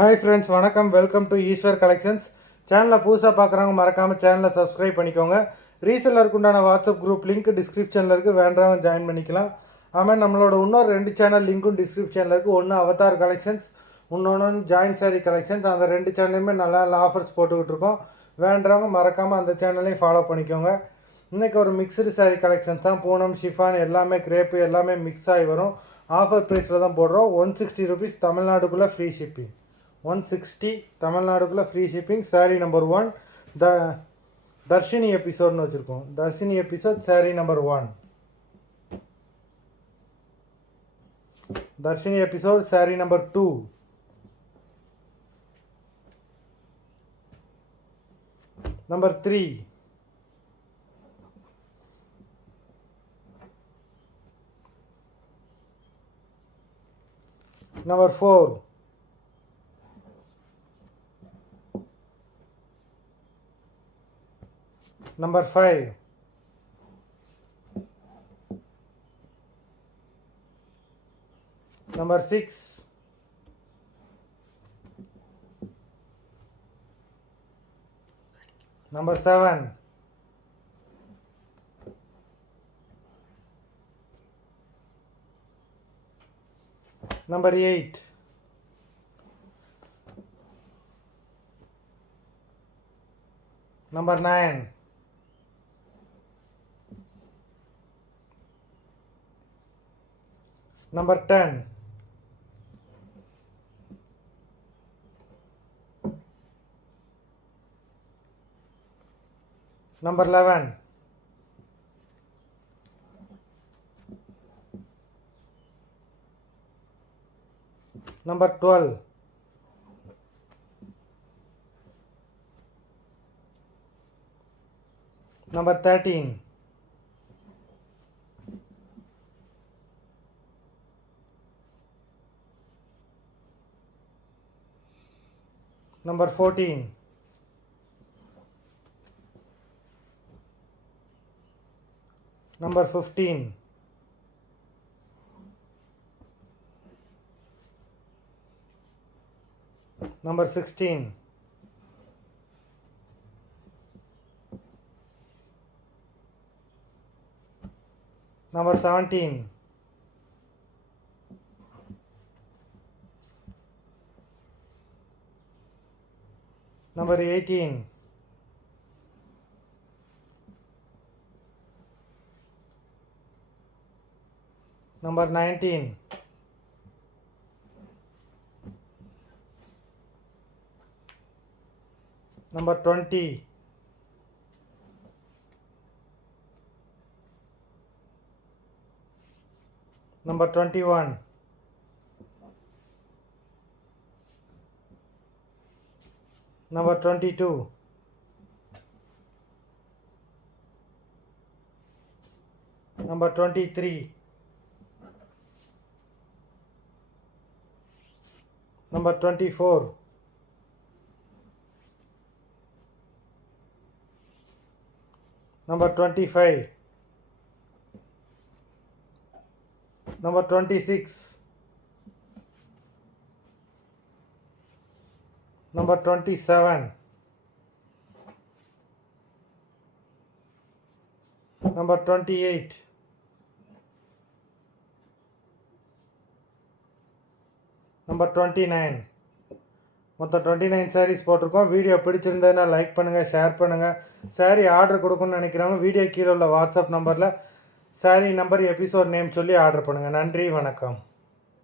Hi friends, வணக்கம். Welcome to Eswar collections. சேனலில் புதுசாக பார்க்குறவங்க மறக்காமல் சேனலை சப்ஸ்கிரைப் பண்ணிக்கோங்க. ரீசெல்லருக்கு உண்டான வாட்ஸ்அப் குரூப் லிங்க் டிஸ்கிரிப்ஷனில் இருக்குது, வேண்டவங்க ஜாயின் பண்ணிக்கலாம். ஆமாம், நம்மளோட இன்னொரு 2 சேனல் லிங்க்கும் டிஸ்கிரிப்ஷனில் இருக்குது. ஒன்று அவதார் கலெக்ஷன்ஸ், இன்னொன்று ஜாயின் சாரி கலெக்ஷன்ஸ். அந்த 2 சேனல்லையுமே நல்லா ஆஃபர்ஸ் போட்டுக்கிட்டு இருக்கோம். வேண்டவங்க மறக்காமல் அந்த சேனலையும் ஃபாலோ பண்ணிக்கோங்க. இன்றைக்கி ஒரு மிக்சடு சாரி கலெக்ஷன்ஸ் தான். பூனம், ஷிஃபான் எல்லாமே, கிரேப்பு எல்லாமே மிக்ஸ் ஆகி வரும். ஆஃபர் ப்ரைஸில் தான் போடுறோம். 160 rupees, தமிழ்நாடுக்குள்ளே ஃப்ரீ ஷிப்பிங். 160 தமிழ்நாடுக்குள்ளே free shipping. Sari number 1 Dharshini எபிசோட்னு வச்சுருக்கோம். Dharshini episode sari number 1. Dharshini episode sari number 2. Number 3. Number 4. Number 5. Number 6. Number 7. Number 8. Number 9. Number 10. Number 11. Number 12. Number 13. Number 14. Number 15. Number 16. Number 17. Number 18. Number 19. Number 20. Number 21. Number 22. Number 23. Number 24. Number 25. Number 26. Number 27. Number 28. Number 29. மொத்தம் 29 சாரீஸ் போட்டிருக்கோம். வீடியோ பிடிச்சிருந்ததுன்னா லைக் பண்ணுங்கள், ஷேர் பண்ணுங்கள். சாரீ ஆர்டர் கொடுக்கணும்னு நினைக்கிறவங்க வீடியோ கீழே உள்ள வாட்ஸ்அப் நம்பரில் சாரீ நம்பர், எபிசோட் நேம் சொல்லி ஆர்டர் பண்ணுங்கள். நன்றி, வணக்கம்.